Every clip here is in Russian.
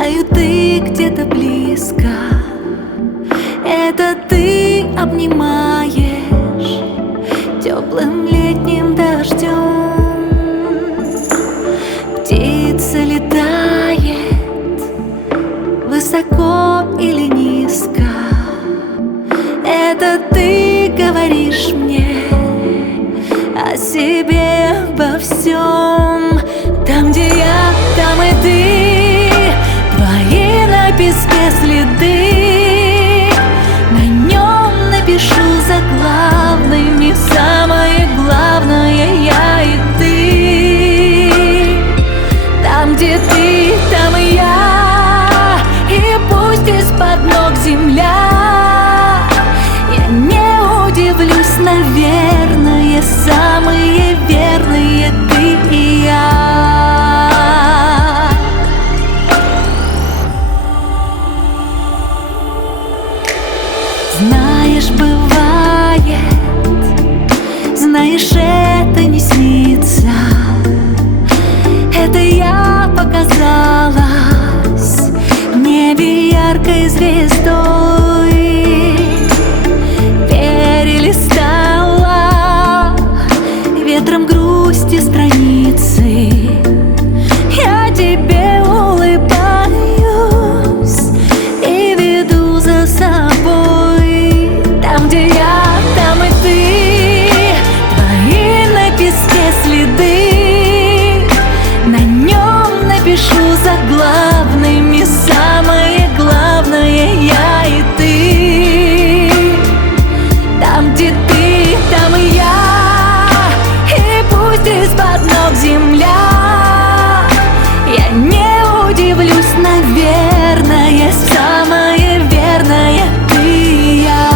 Знаю, ты где-то близко. Это ты обнимаешь теплым летним дождем. Птица летает высоко или низко. Это ты говоришь мне о себе, обо всем. Там, где я, там и ты. Твои на песке следы. На нем напишу заглавными самое главное: я и ты. Там, где ты, там и я. И пусть из-под ног земля. Я не удивлюсь, наверное, самые верные ты и я. Знаешь, бывает, знаешь, это не снится. Это я показалась в небе яркой звездой. Перелистала ветром грусти страницы. Я тебе улыбаюсь и веду за собой. Там, где я, там и ты. Твои на песке следы. На нем напишу заглавными самое главное: я и ты. Там, где ты, там и я. И пусть из-под ног земля. Я не удивлюсь, наверное, самое верное ты и я.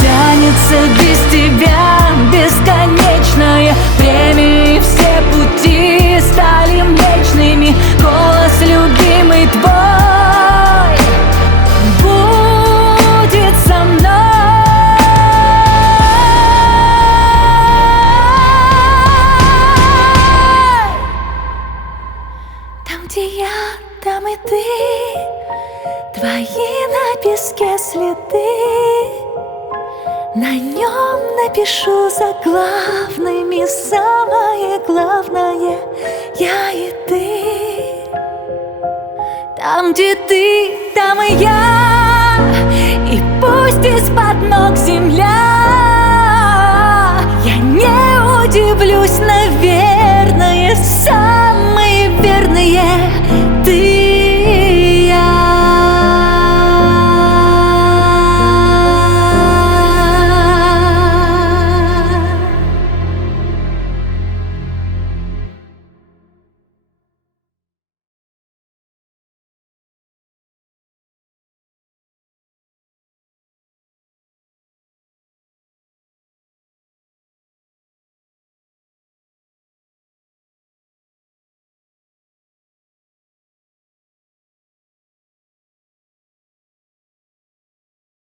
Тянется без тебя бесконечное время, и все пути стали млечными. Голос любимый твой будет со мной. Там, где я, там и ты. Твои на песке следы. На нем напишу заглавными самое главное: я и ты. Там, где ты, там и я. И пусть из-под ног земля. Я не удивлюсь,